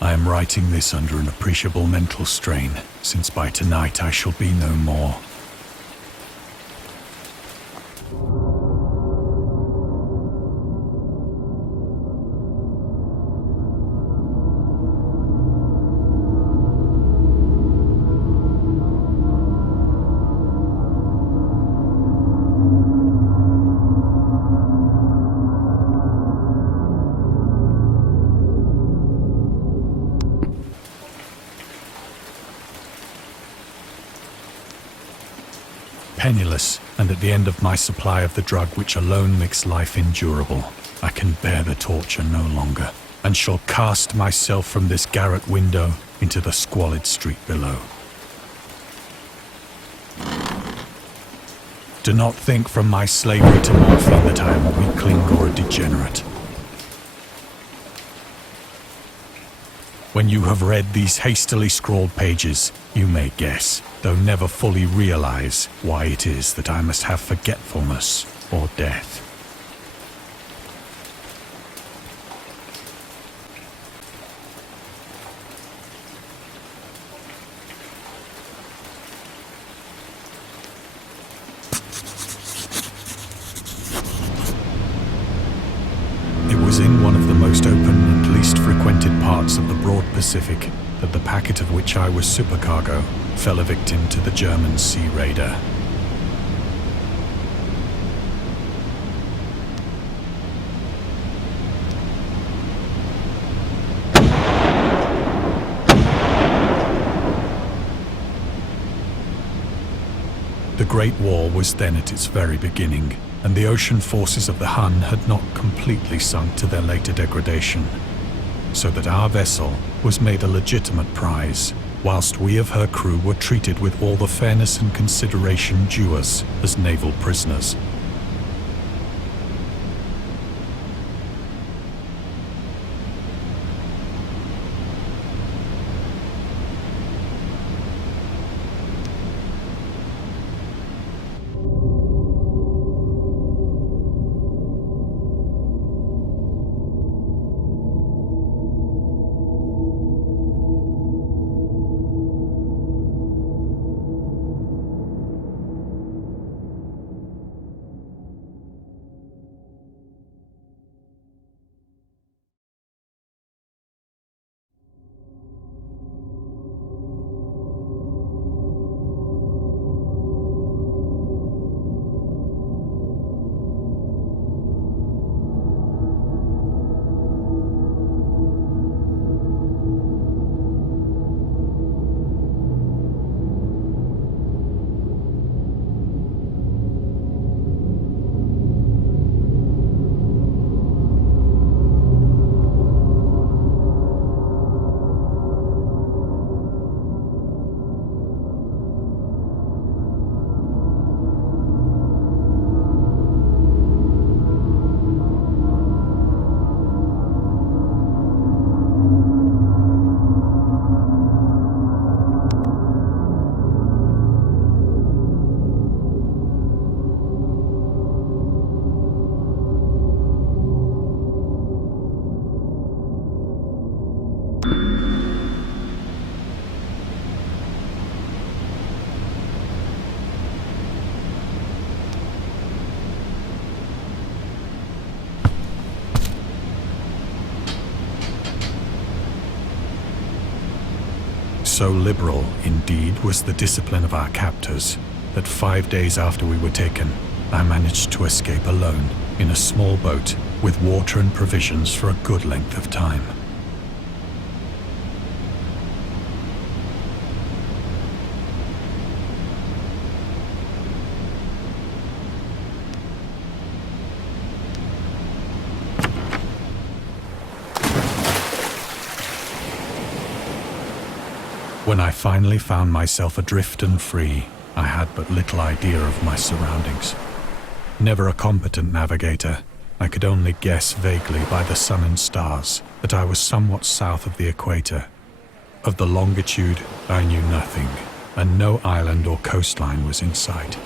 I am writing this under an appreciable mental strain, since by tonight I shall be no more. Penniless, and at the end of my supply of the drug which alone makes life endurable, I can bear the torture no longer, and shall cast myself from this garret window into the squalid street below. Do not think from my slavery to morphine that I am a weakling or a degenerate. When you have read these hastily scrawled pages, you may guess, though never fully realize, why it is that I must have forgetfulness or death. It was in one of the most open and least frequented parts of the broad Pacific that the packet of which I was supercargo fell a victim to the German sea raider. The Great War was then at its very beginning, and the ocean forces of the Hun had not completely sunk to their later degradation, so that our vessel was made a legitimate prize, whilst we of her crew were treated with all the fairness and consideration due us as naval prisoners. So liberal, indeed, was the discipline of our captors, that 5 days after we were taken, I managed to escape alone in a small boat with water and provisions for a good length of time. When I finally found myself adrift and free, I had but little idea of my surroundings. Never a competent navigator, I could only guess vaguely by the sun and stars that I was somewhat south of the equator. Of the longitude, I knew nothing, and no island or coastline was in sight.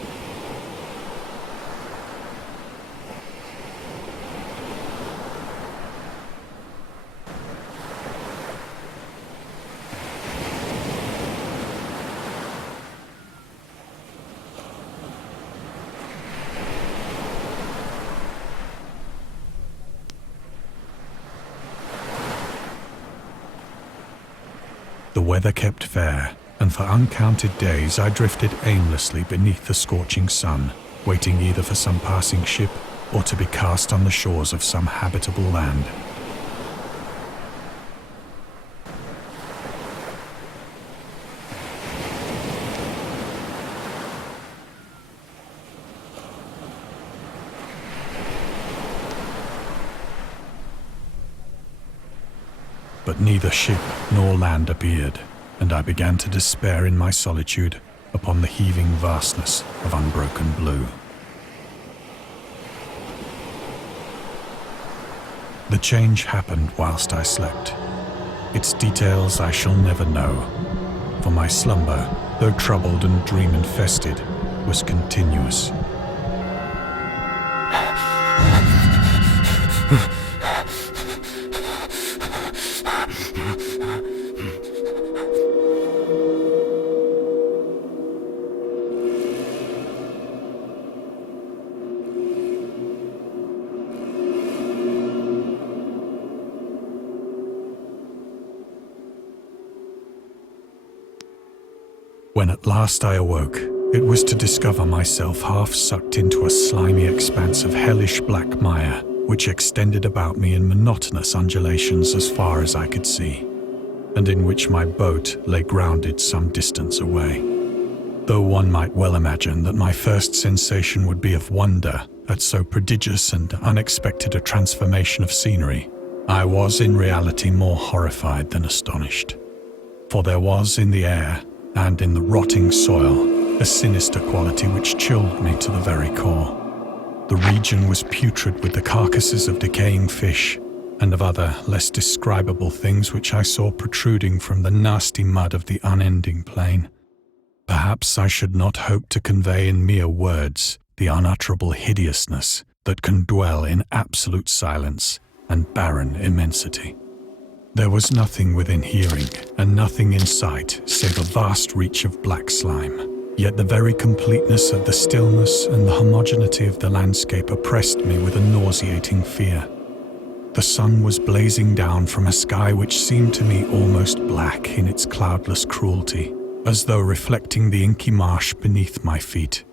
The weather kept fair, and for uncounted days I drifted aimlessly beneath the scorching sun, waiting either for some passing ship or to be cast on the shores of some habitable land. But neither ship nor land appeared, and I began to despair in my solitude upon the heaving vastness of unbroken blue. The change happened whilst I slept. Its details I shall never know, for my slumber, though troubled and dream-infested, was continuous. When at last I awoke, it was to discover myself half sucked into a slimy expanse of hellish black mire, which extended about me in monotonous undulations as far as I could see, and in which my boat lay grounded some distance away. Though one might well imagine that my first sensation would be of wonder at so prodigious and unexpected a transformation of scenery, I was in reality more horrified than astonished. For there was in the air, and in the rotting soil, a sinister quality which chilled me to the very core. The region was putrid with the carcasses of decaying fish and of other less describable things which I saw protruding from the nasty mud of the unending plain. Perhaps I should not hope to convey in mere words the unutterable hideousness that can dwell in absolute silence and barren immensity. There was nothing within hearing and nothing in sight save a vast reach of black slime. Yet the very completeness of the stillness and the homogeneity of the landscape oppressed me with a nauseating fear. The sun was blazing down from a sky which seemed to me almost black in its cloudless cruelty, as though reflecting the inky marsh beneath my feet.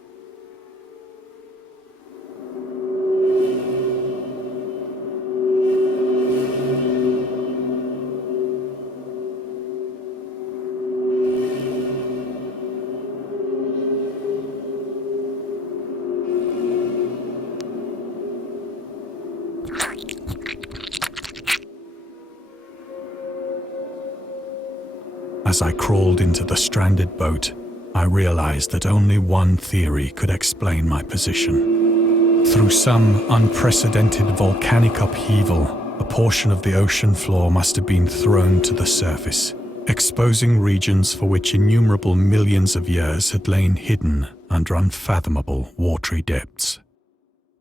As I crawled into the stranded boat, I realized that only one theory could explain my position. Through some unprecedented volcanic upheaval, a portion of the ocean floor must have been thrown to the surface, exposing regions for which innumerable millions of years had lain hidden under unfathomable watery depths.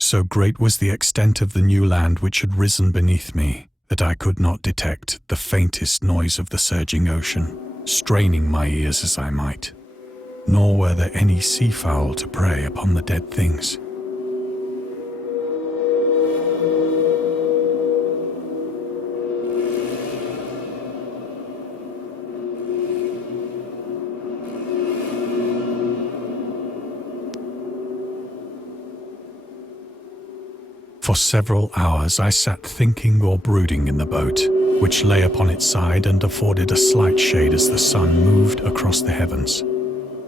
So great was the extent of the new land which had risen beneath me that I could not detect the faintest noise of the surging ocean, straining my ears as I might. Nor were there any seafowl to prey upon the dead things. For several hours I sat thinking or brooding in the boat, which lay upon its side and afforded a slight shade as the sun moved across the heavens.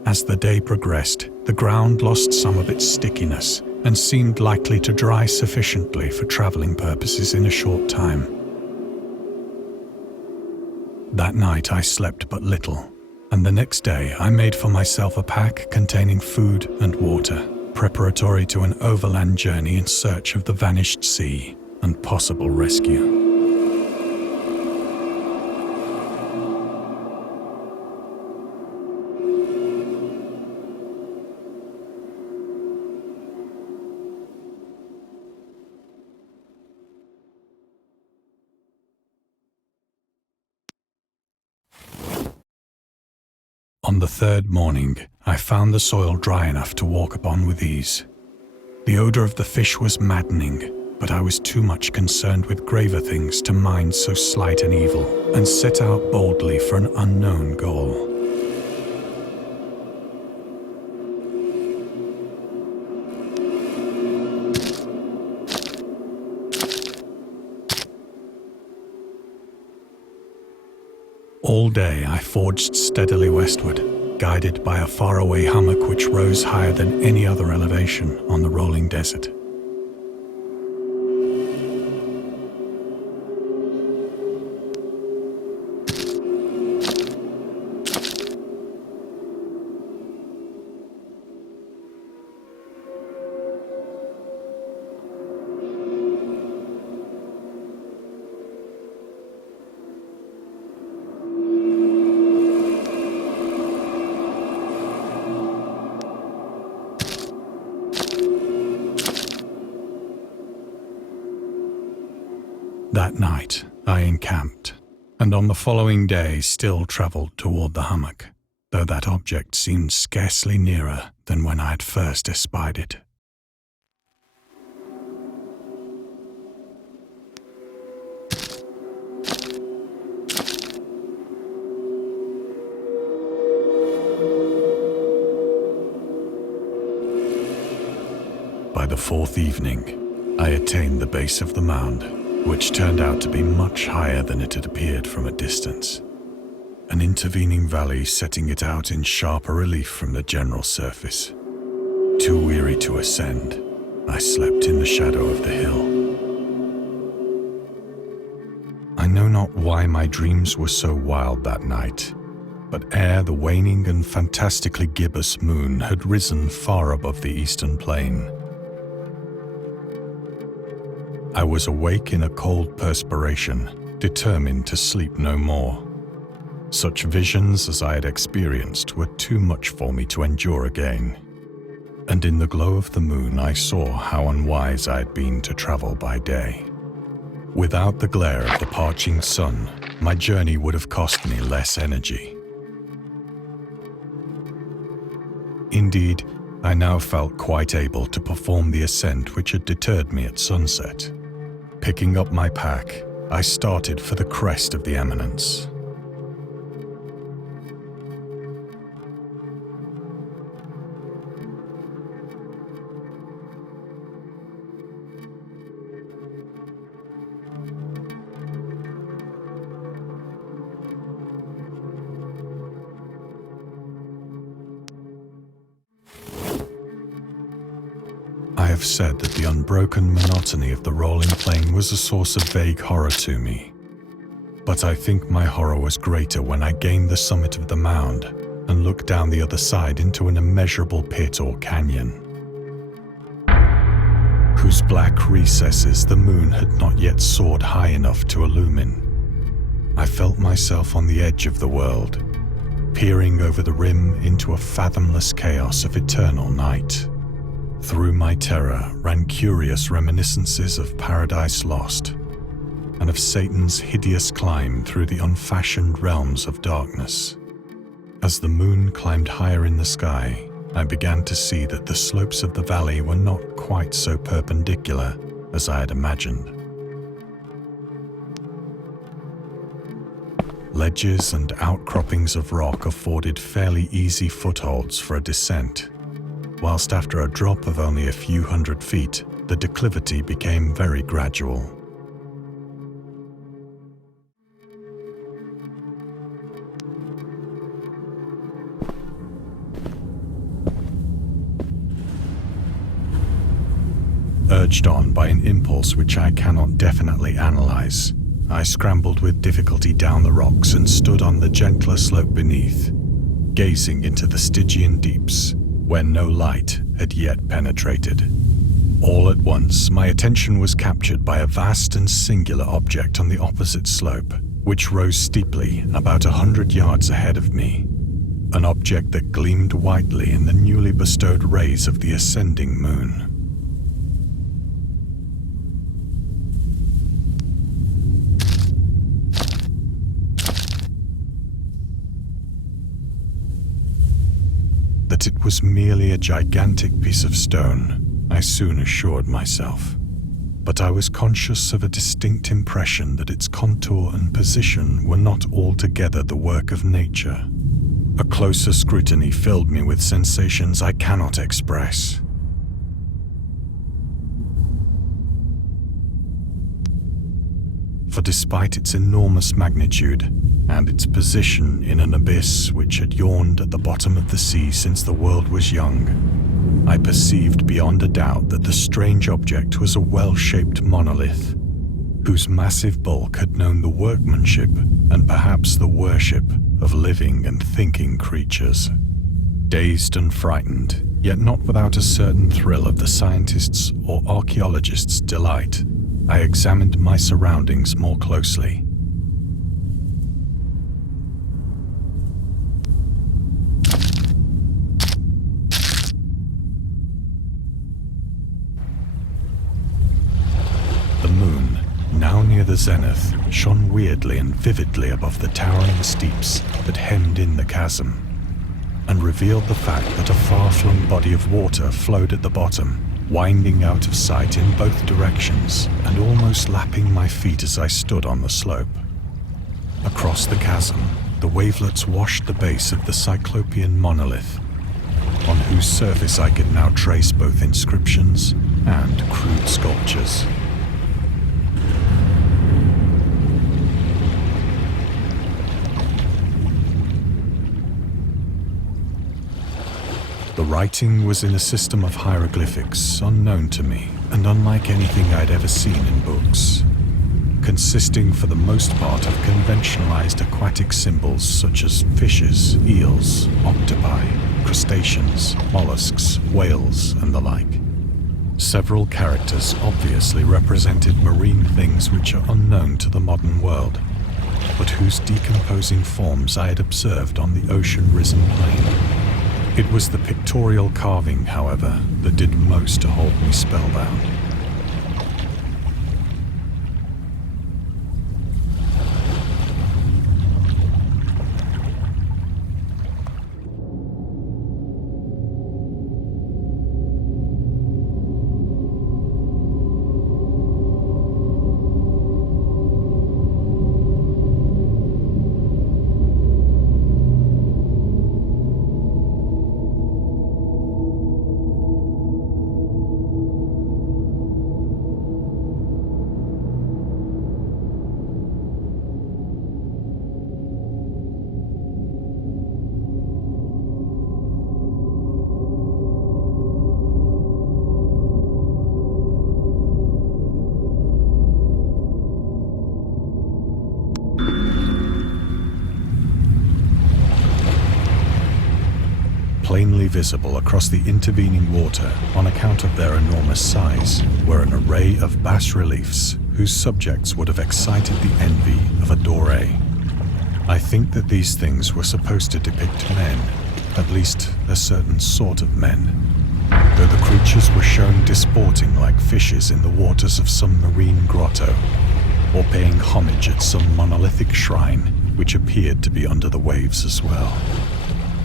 As the day progressed, the ground lost some of its stickiness and seemed likely to dry sufficiently for traveling purposes in a short time. That night I slept but little, and the next day I made for myself a pack containing food and water, preparatory to an overland journey in search of the vanished sea and possible rescue. On the third morning, I found the soil dry enough to walk upon with ease. The odor of the fish was maddening, but I was too much concerned with graver things to mind so slight an evil, and set out boldly for an unknown goal. All day I forged steadily westward, guided by a faraway hummock which rose higher than any other elevation on the rolling desert. That night, I encamped, and on the following day still travelled toward the hummock, though that object seemed scarcely nearer than when I had first espied it. By the fourth evening, I attained the base of the mound, which turned out to be much higher than it had appeared from a distance, an intervening valley setting it out in sharper relief from the general surface. Too weary to ascend, I slept in the shadow of the hill. I know not why my dreams were so wild that night, but ere the waning and fantastically gibbous moon had risen far above the eastern plain, I was awake in a cold perspiration, determined to sleep no more. Such visions as I had experienced were too much for me to endure again, and in the glow of the moon I saw how unwise I had been to travel by day. Without the glare of the parching sun, my journey would have cost me less energy. Indeed, I now felt quite able to perform the ascent which had deterred me at sunset. Picking up my pack, I started for the crest of the eminence. I have said that the unbroken monotony of the rolling plain was a source of vague horror to me, but I think my horror was greater when I gained the summit of the mound and looked down the other side into an immeasurable pit or canyon, whose black recesses the moon had not yet soared high enough to illumine. I felt myself on the edge of the world, peering over the rim into a fathomless chaos of eternal night. Through my terror ran curious reminiscences of Paradise Lost, and of Satan's hideous climb through the unfashioned realms of darkness. As the moon climbed higher in the sky, I began to see that the slopes of the valley were not quite so perpendicular as I had imagined. Ledges and outcroppings of rock afforded fairly easy footholds for a descent, whilst after a drop of only a few hundred feet, the declivity became very gradual. Urged on by an impulse which I cannot definitely analyze, I scrambled with difficulty down the rocks and stood on the gentler slope beneath, gazing into the Stygian deeps, where no light had yet penetrated. All at once, my attention was captured by a vast and singular object on the opposite slope, which rose steeply about 100 yards ahead of me, an object that gleamed whitely in the newly bestowed rays of the ascending moon. That it was merely a gigantic piece of stone, I soon assured myself. but I was conscious of a distinct impression that its contour and position were not altogether the work of nature. A closer scrutiny filled me with sensations I cannot express. For despite its enormous magnitude and its position in an abyss which had yawned at the bottom of the sea since the world was young, I perceived beyond a doubt that the strange object was a well-shaped monolith, whose massive bulk had known the workmanship and perhaps the worship of living and thinking creatures. Dazed and frightened, yet not without a certain thrill of the scientist's or archaeologist's delight, I examined my surroundings more closely. The moon, now near the zenith, shone weirdly and vividly above the towering steeps that hemmed in the chasm, and revealed the fact that a far-flung body of water flowed at the bottom, winding out of sight in both directions and almost lapping my feet as I stood on the slope. Across the chasm, the wavelets washed the base of the cyclopean monolith, on whose surface I could now trace both inscriptions and crude sculptures. The writing was in a system of hieroglyphics unknown to me and unlike anything I'd ever seen in books, consisting for the most part of conventionalized aquatic symbols such as fishes, eels, octopi, crustaceans, mollusks, whales, and the like. Several characters obviously represented marine things which are unknown to the modern world, but whose decomposing forms I had observed on the ocean-risen plain. It was the pictorial carving, however, that did most to hold me spellbound. Plainly visible across the intervening water on account of their enormous size were an array of bas-reliefs whose subjects would have excited the envy of a Doré. I think that these things were supposed to depict men, at least a certain sort of men, though the creatures were shown disporting like fishes in the waters of some marine grotto, or paying homage at some monolithic shrine which appeared to be under the waves as well.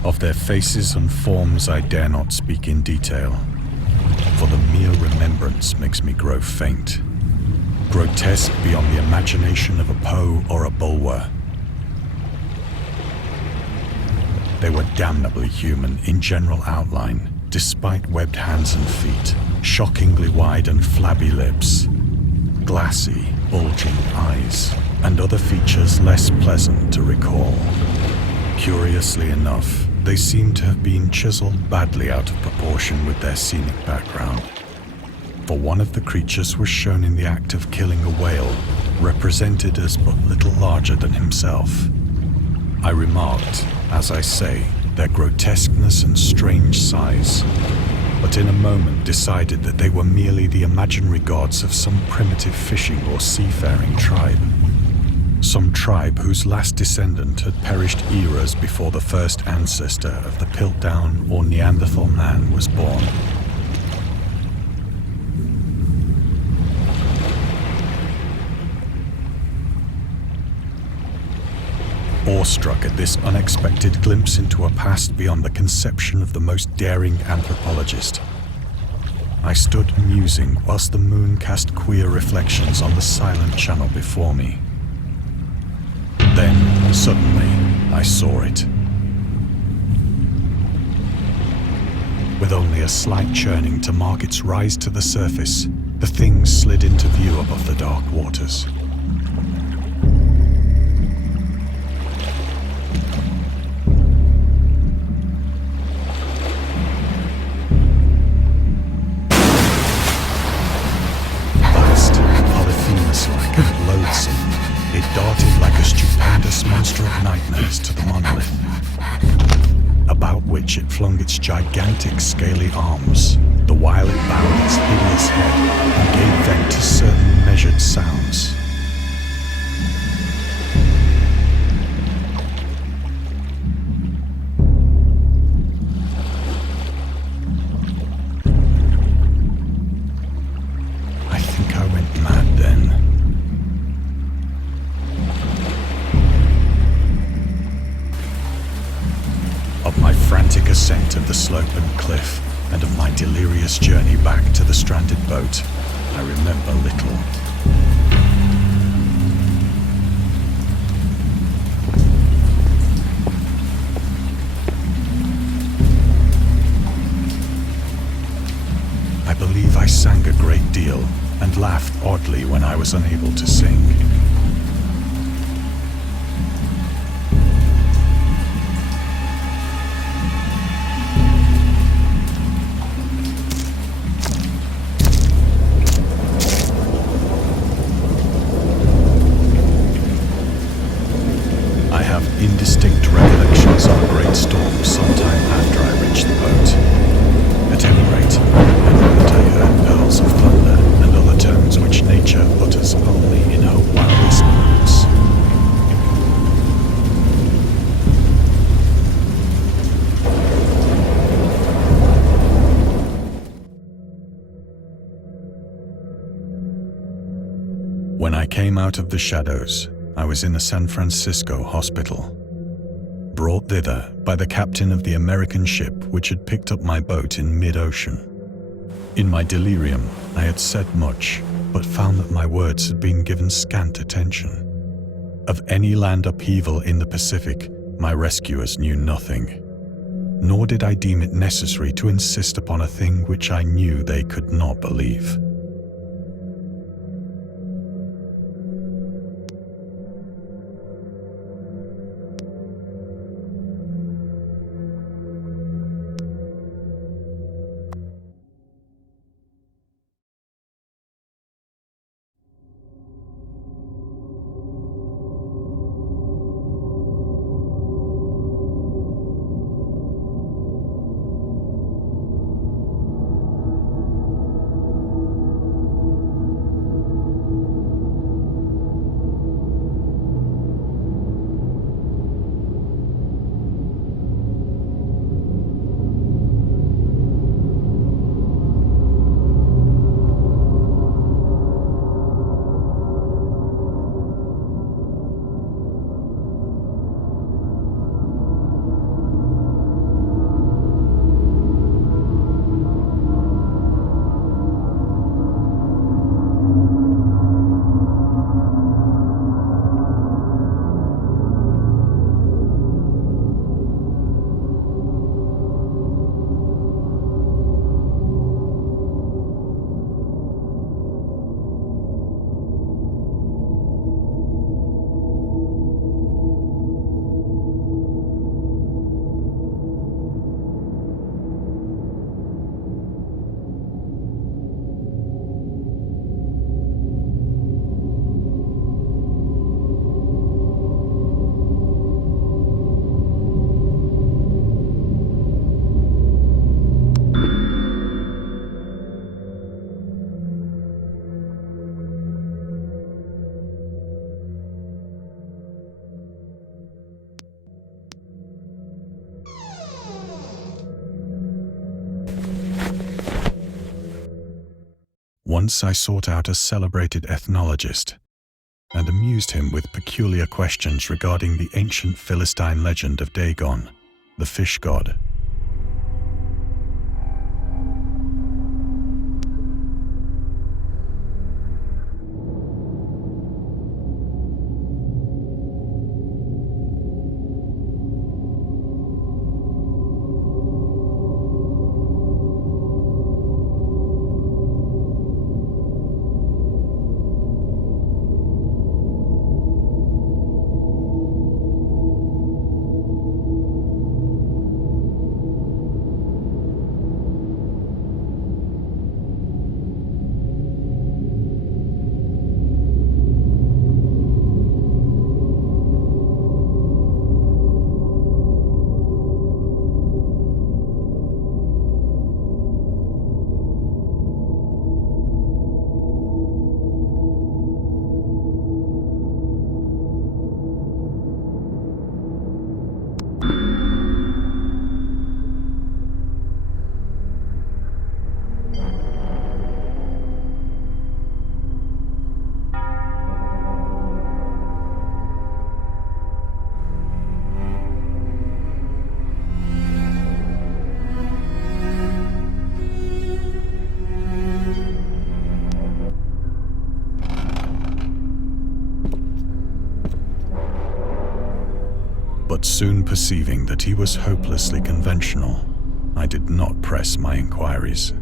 Of their faces and forms I dare not speak in detail, for the mere remembrance makes me grow faint. Grotesque beyond the imagination of a Poe or a Bulwer. They were damnably human in general outline, despite webbed hands and feet, shockingly wide and flabby lips, glassy, bulging eyes, and other features less pleasant to recall. Curiously enough, they seem to have been chiseled badly out of proportion with their scenic background, for one of the creatures was shown in the act of killing a whale, represented as but little larger than himself. I remarked, as I say, their grotesqueness and strange size, but in a moment decided that they were merely the imaginary gods of some primitive fishing or seafaring tribe. Some tribe whose last descendant had perished eras before the first ancestor of the Piltdown or Neanderthal man was born. Awestruck at this unexpected glimpse into a past beyond the conception of the most daring anthropologist, I stood musing whilst the moon cast queer reflections on the silent channel before me. Then, suddenly, I saw it. With only a slight churning to mark its rise to the surface, the thing slid into view above the dark waters. Vast, Polyphemus-like and loathsome, it darted like a stupendous monster of nightmares to the monolith, about which it flung its gigantic scaly arms, the while it bowed its hideous head and gave vent to certain measured sounds. I think I went mad then. Of my frantic ascent of the slope and cliff, and of my delirious journey back to the stranded boat, I remember little. I believe I sang a great deal and laughed oddly when I was unable to sing. Indistinct recollections of a great storm sometime after I reached the boat. At any rate, I know that I heard pearls of thunder and other tones which nature utters only in her wildest moods. When I came out of the shadows, I was in a San Francisco hospital, brought thither by the captain of the American ship which had picked up my boat in mid-ocean. In my delirium, I had said much, but found that my words had been given scant attention. Of any land upheaval in the Pacific, my rescuers knew nothing, nor did I deem it necessary to insist upon a thing which I knew they could not believe. Once I sought out a celebrated ethnologist and amused him with peculiar questions regarding the ancient Philistine legend of Dagon, the fish god. Soon perceiving that he was hopelessly conventional, I did not press my inquiries.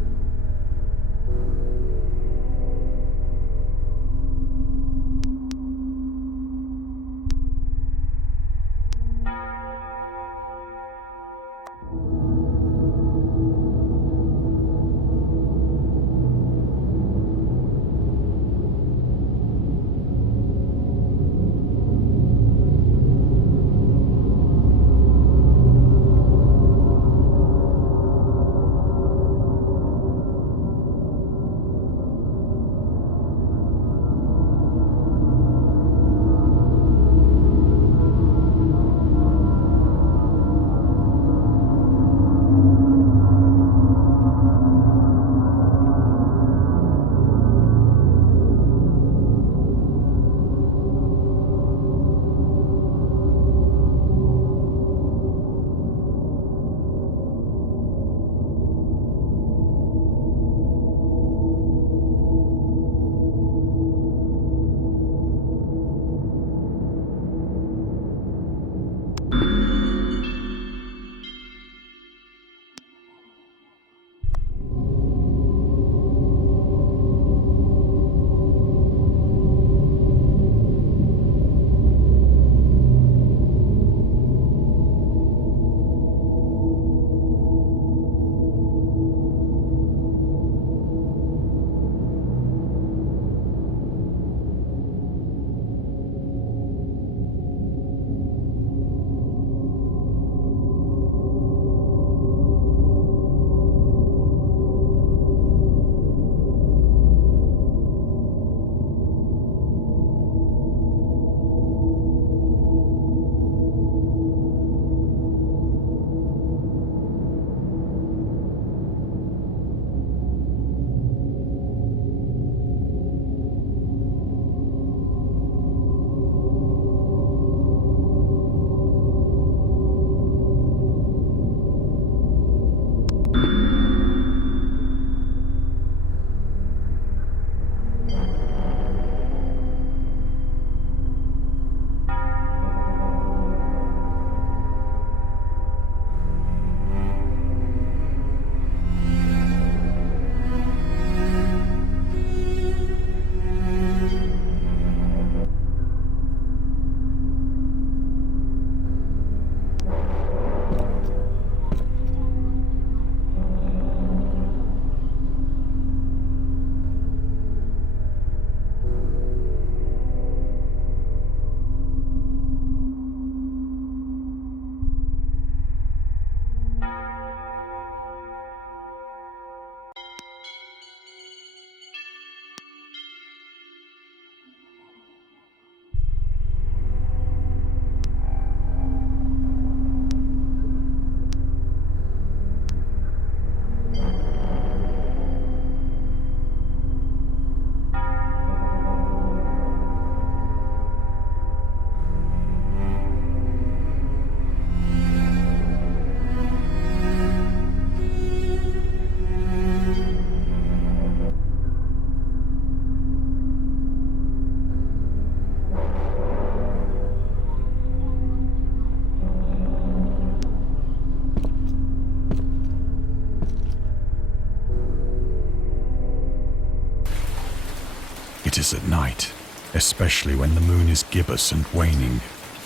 It is at night, especially when the moon is gibbous and waning,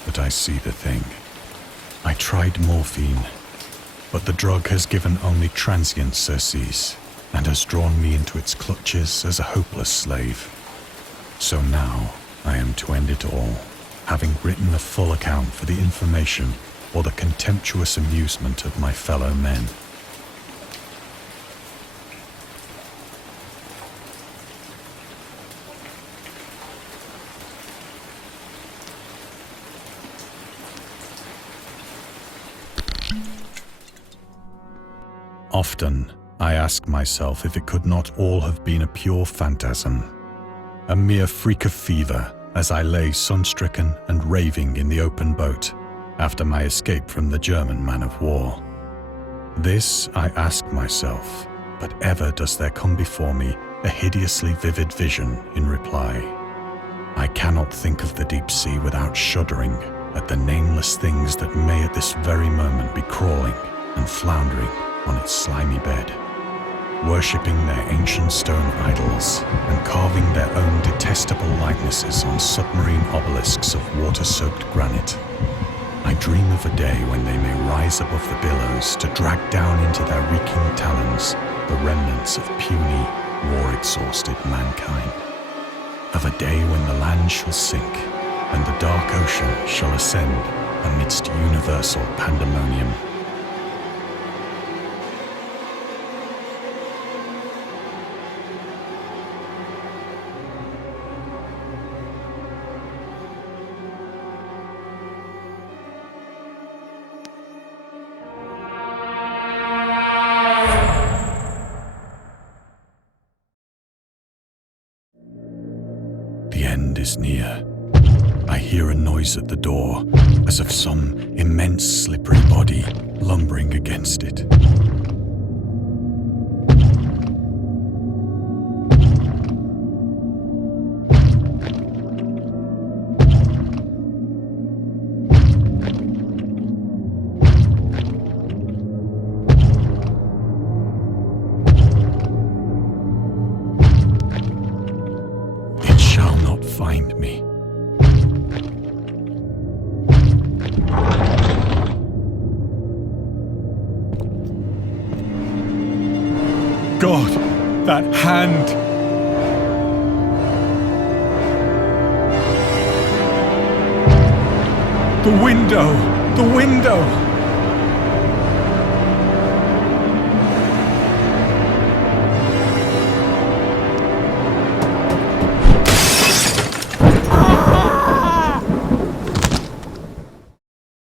that I see the thing. I tried morphine, but the drug has given only transient surcease and has drawn me into its clutches as a hopeless slave. So now I am to end it all, having written a full account for the information or the contemptuous amusement of my fellow men. Often, I ask myself if it could not all have been a pure phantasm, a mere freak of fever as I lay sun-stricken and raving in the open boat after my escape from the German man-of-war. This I ask myself, but ever does there come before me a hideously vivid vision in reply. I cannot think of the deep sea without shuddering at the nameless things that may at this very moment be crawling and floundering on its slimy bed, worshipping their ancient stone idols and carving their own detestable likenesses on submarine obelisks of water-soaked granite. I dream of a day when they may rise above the billows to drag down into their reeking talons the remnants of puny, war-exhausted mankind. Of a day when the land shall sink and the dark ocean shall ascend amidst universal pandemonium. The end is near. I hear a noise at the door, as of some immense slippery body lumbering against it. It shall not find me. God, that hand! The window! The window!